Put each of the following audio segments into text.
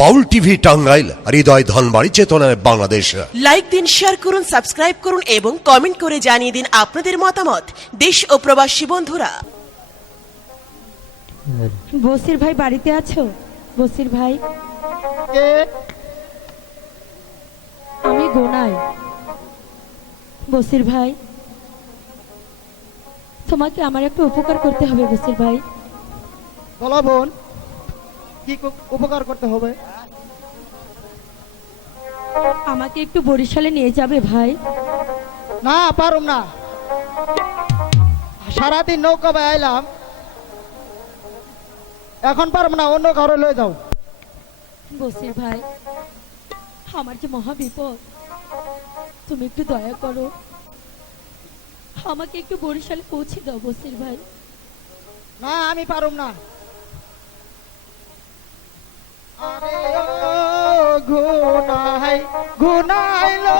বাউল TV Tangail হৃদয় ধনবাড়ি চেতনায় Bangladesh. Like দিন share করুন সাবস্ক্রাইব করুন এবং কমেন্ট করে জানিয়ে দিন আপনাদের মতামত। দেশ ও প্রবাসী বন্ধুরা। বসির ভাই বাড়িতে আছো? বসির ভাই? আমি গোনাই। বসির ভাই? তোমাকে আমার একটু উপকার করতে হবে বসির ভাই। বলো বোন। কি উপকার করতে হবে? আমাকে একটু বরিশালে নিয়ে যাবে ভাই। না পারুম না। সারাদিন নৌকা আইলাম। এখন পারব না অন্য কারও লয়ে যাও। বসির ভাই আমার যে মহা বিপদ। তুমি একটু দয়া করো। আমাকে একটু বরিশালে পৌঁছে দাও বসির ভাই। না আমি পারুম না। গুনাই গুনাইলো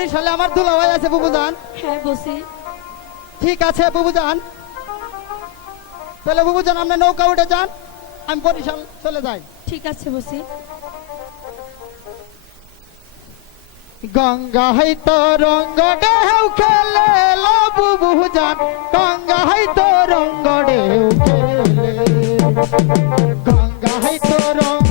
ভাই বরিশালে আমার দুলা ভাই আছে বুবুজান হ্যাঁ ঠিক আছে বুবুজান তাহলে বুবুজান আপনি নৌকা উঠে যান আমি বরিশাল চলে যাই। ঠিক আছে বসির গঙ্গা হাই তো রঙ্গ ঢেউ খেলে লো বুবুজান গঙ্গা হাই তো রঙ্গ ঢেউ খেলে গঙ্গা হাই তো রঙ্গ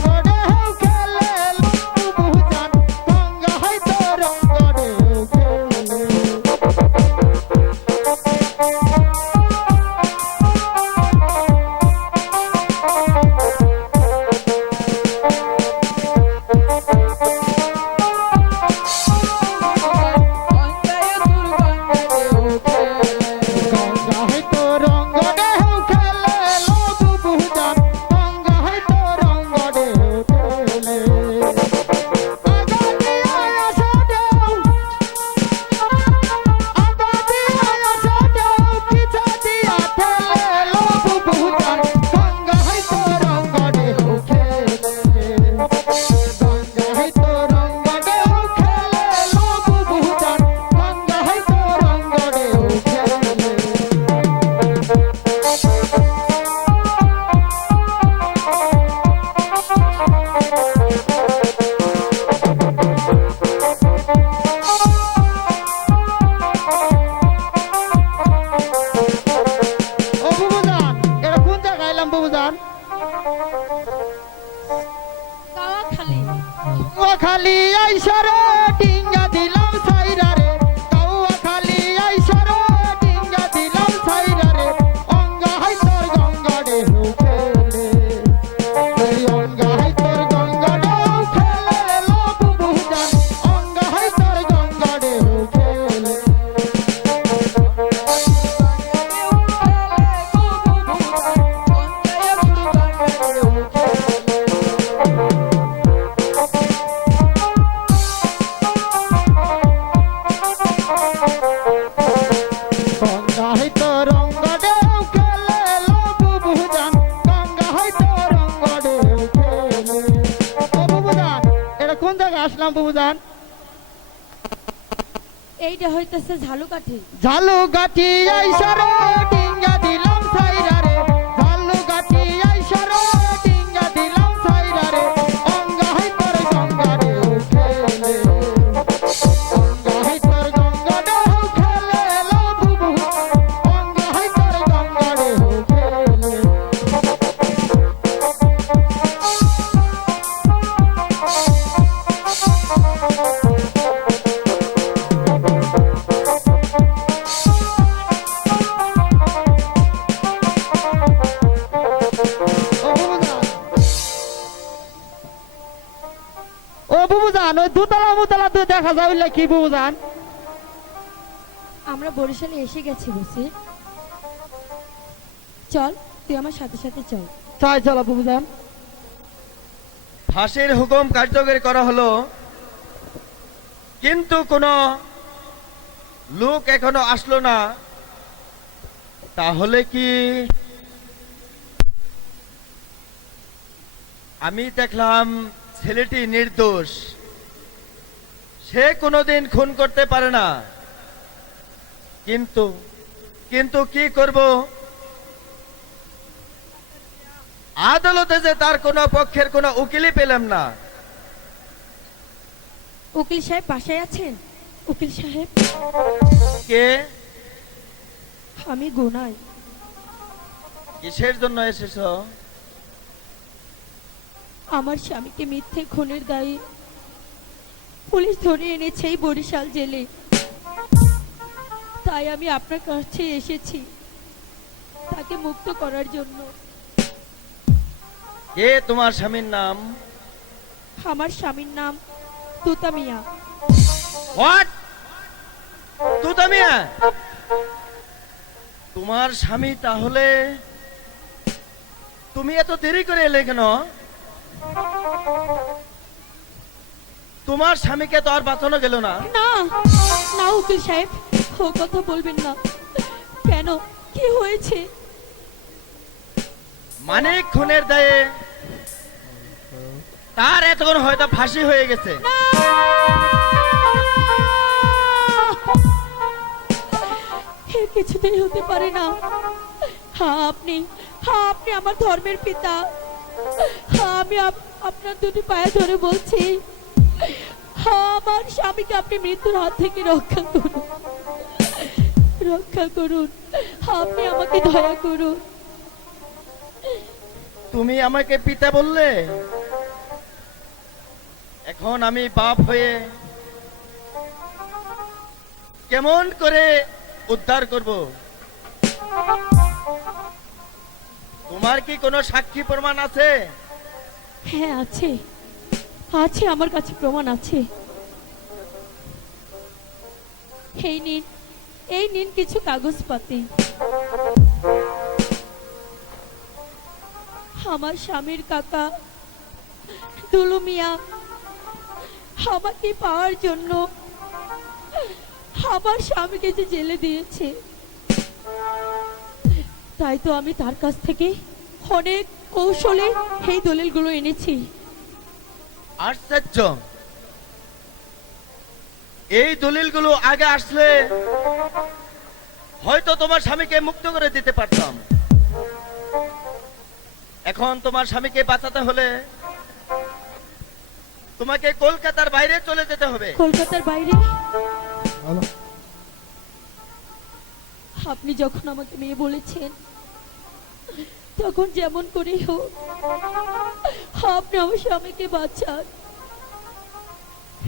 হইতেছে ঝালুকাঠি। ঝালুকাঠি আইসারে ডিঙ্গা দিলাম সাইরা ও বুবুজান ওই দুতলা মুতলা তুই দেখা যাইলে কি বুবুজান? আমরা বরিশালে এসে গেছি বসে। চল তুই আমার সাথে সাথে চল। চাই চলো বুবুজান। ফাঁসির হুকুম কার্যকরী করা হলো। কিন্তু কোনো লোক এখনও আসলো না। তাহলে কি আমি দেখলাম ছেলেটি নির্দোষ। সে কোনোদিন খুন করতে পারে না। কিন্তু কিন্তু কি করব? আদালতে যে তার কোনো পক্ষের কোনো উকিলই পেলাম না। উকিল সাহেব বাসায় আছেন? উকিল সাহেব? কে? আমি গোনাই। কিসের জন্য এসেছ? আমার স্বামীকে মিথ্যে খুনের দায়ে পুলিশ ধরে এনেছে এই বরিশাল জেলে। তাই আমি আপনার কাছে এসেছি তাকে মুক্ত করার জন্য। কে তোমার স্বামীর নাম? আমার স্বামীর নাম তুতা মিয়া। হোয়াট তুতামিয়া তোমার স্বামী তাহলে তুমি এত দেরি করে এলে কেন? তোমার স্বামীকে তো আর বাঁচানো গেল না। না না উকিল সাহেব ও কথা বলবেন না। কেন? কি হয়েছে? মানে খুনের দায়ে তার এতক্ষণ হয়তো ফাঁসি হয়ে গেছে। কিছুতেই হতে পারে না। হ্যাঁ আপনি হ্যাঁ আপনি আমার ধর্মের পিতা। আমি আপ- আপনার দুটি পায়ে ধরে বলছি। হ্যাঁ আমার স্বামীকে আপনি মৃত্যুর হাত থেকে রক্ষা করুন। রক্ষা করুন। হ্যাঁ, আপনি আমাকে দয়া করুন। তুমি আমাকে পিতা বললে? এখন আমি বাপ হয়ে কেমন করে উদ্ধার করব? তোমার কি কোনো সাক্ষী প্রমাণ আছে? হ্যাঁ আছে। আছে, আমার কাছে প্রমাণ আছে। এই নিন এই নিন কিছু কাগজপাতি। আমার স্বামীর কাকা দুলুমিয়া আমাকে পাওয়ার জন্য আমার স্বামীকে যে জেলে দিয়েছে তাই তো আমি তার কাছ থেকে অনেক কৌশলে এই দলিলগুলো এনেছি। আশ্চর্য। এই দলিলগুলো আগে আসলে হয়তো তোমার স্বামীকে মুক্ত করে দিতে পারতাম। এখন তোমার স্বামীকে বাঁচাতে হলে তোমাকে কলকাতার বাইরে চলে যেতে হবে। কলকাতার বাইরে? আপনি যখন আমাকে মেয়ে বলেছেন, তখন যেমন করেই হোক, আপনি আমার স্বামীকে বাঁচান।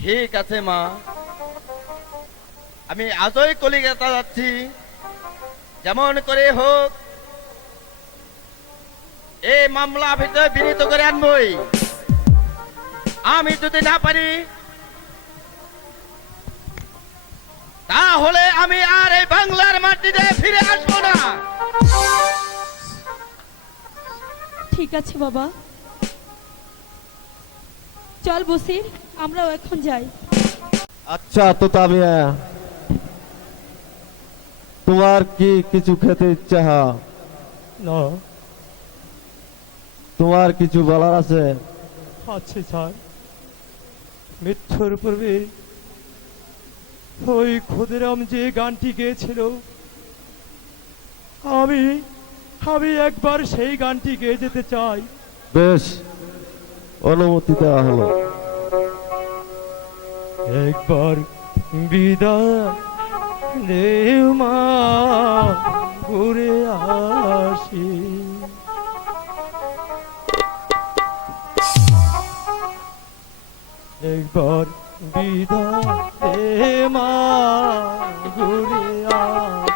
ঠিক আছে, মা। আমি আজই কলিকাতা যাচ্ছি। যেমন করে হোক, এই মামলা ভিতরে বিনীত করে আনবই। আমি যদি না পারি তাহলে আমি আর এই বাংলার মাটিতে ফিরে আসব না। ঠিক আছে বাবা। চল বসির আমরাও এখন যাই। আচ্ছা তো তবে তোমার কি কিছু খেতে ইচ্ছা হয়? না। তোমার কিছু বলার আছে? আছে স্যার। মৃত্যুর পূর্বে ওই ক্ষুদিরাম যে গানটি গেয়েছিল আমি আমি একবার সেই গানটি গেয়ে যেতে চাই। বেশ অনুমতি দেওয়া হলো। একবার বিদায় মা ঘুরে আসি। একবার বিদায় দে মা ঘুরে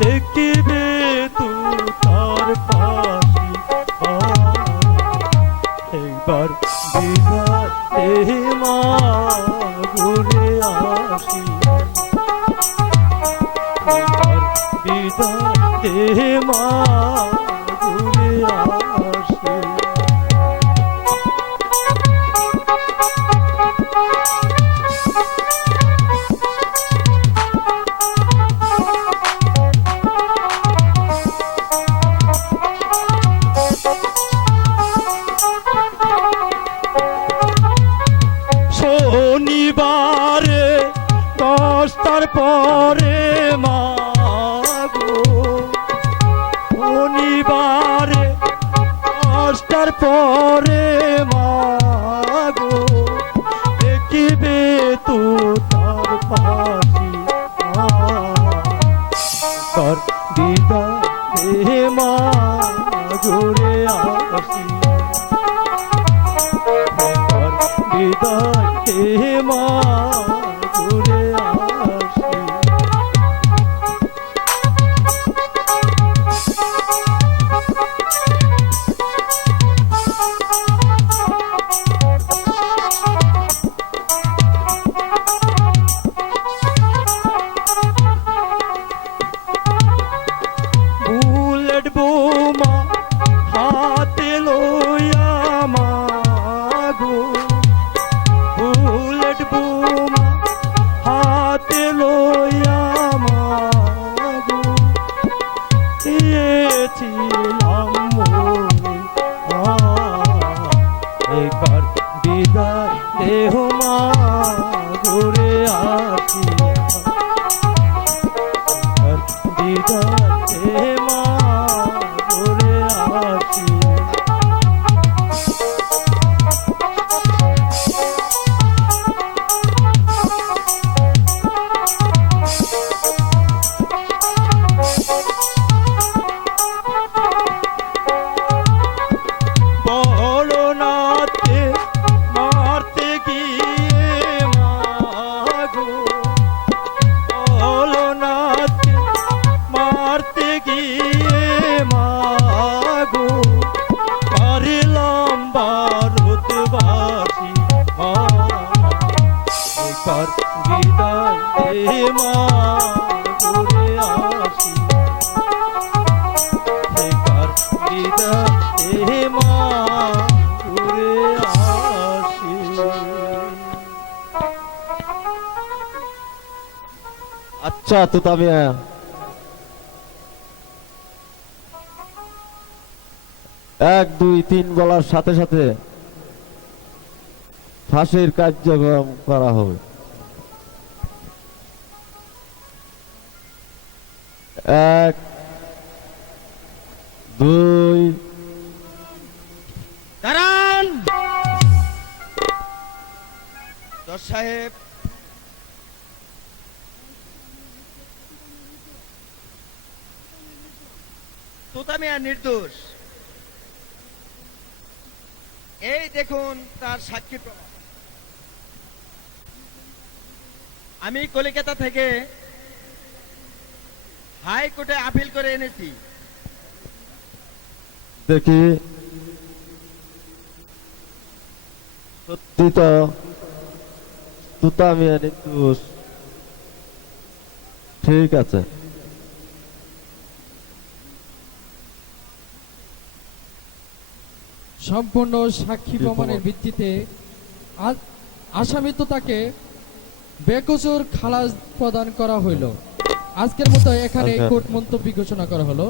দেখিবে তু তার ফাঁসি একবার বিদায় মা ঘুরে আসি। একবার বিদায় মা পরে মাগো। শনিবারে দশটার পরে মাগো। দেখিবে তো তার ফাঁসি তার দিদা দে মা ঘুরে আসি। একবার বিদায় দে মা আচ্ছা তো তবে এক দুই তিন বলার সাথে সাথে ফাঁসির কার্যক্রম করা হবে। এক দুই। জজ সাহেব। তোতামিয়া নির্দোষ। এই দেখুন তার সাক্ষী প্রমাণ। আমি কলিকাতা থেকে হাইকোর্টে আপিল করে এনেছি। দেখি। সত্যি তো তুতামিয়া নির্দোষ ঠিক আছে। সম্পূর্ণ সাক্ষী প্রমাণের ভিত্তিতে আসামি তো তাকে বেকসুর খালাস প্রদান করা হইল। আজকের মতো এখানে আচ্ছা। কোর্ট মন্তব্য ঘোষণা করা হলো